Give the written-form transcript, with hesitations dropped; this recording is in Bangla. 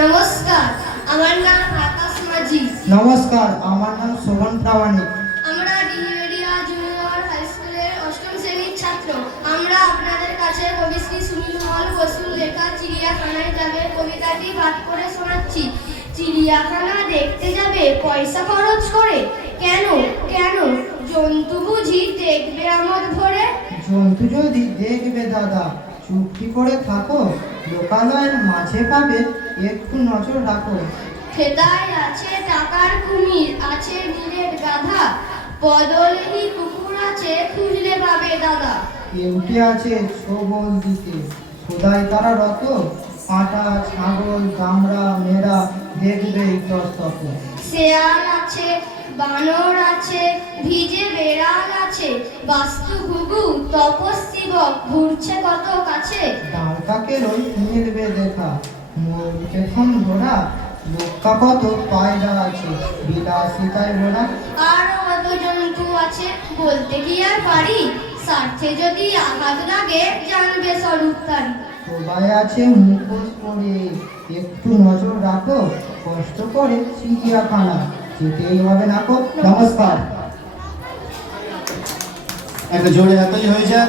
নমস্কার, আমার নাম আকাশ মাঝি। নমস্কার, আমার নাম শোভন প্রামাণিক। আমরা ডিহিবেড়িয়া জুনিয়র হাই স্কুলের অষ্টম শ্রেণীর ছাত্র। আমরা আপনাদের কাছে কবিশ্রী সুনীল মল বসুর লেখা চিড়িয়াখানায় যাবে কবিতাটি পাঠ করে শোনাচ্ছি। চিড়িয়াখানা দেখতে যাবে পয়সা খরচ করে, কেন কেন? জন্তু বুঝি দেখবে আমোদ ভরে? জন্তু যদি দেখবে দাদা, চুপটি করে থাকো, লোকালয়ের মাঝে পাবে, একটু নজর রাখো। খেদায় আছে টাকার কুমির, আছে নীলের গাধা, বদলেই কুকুর আছে, খুঁজলে পাবে দাদা। কেউটি আছে ছোবল দিতে, খোদাই তারা রত, পাঁটা ছাগল দামড়া মেয়েরা দেখবে ইতস্তত। শেয়াল আছে, বানর আছে, ভিজে বেড়াল আছে, বাস্তু ঘুঘু তপস্বী বক ঘুরছে কত কাছে। ডালকাকের ওই মিলবে দেখা, পেছন ঘোড়া, লোক্কা কত পায়রা আছে, বিলাসিতায় ওরা। আরো কত জন্তু আছে, বলতে কি আর পারি, স্বার্থে যদি আঘাত লাগে জানবে স্বরূপ তারি। সবাই আছে মুখোশ পরে, একটু নজর রাখো, কষ্ট করে চিড়িয়াখানা যেতেই হবে না কো। নমস্কার। একটা জোরে হাততালি হয়ে যায়।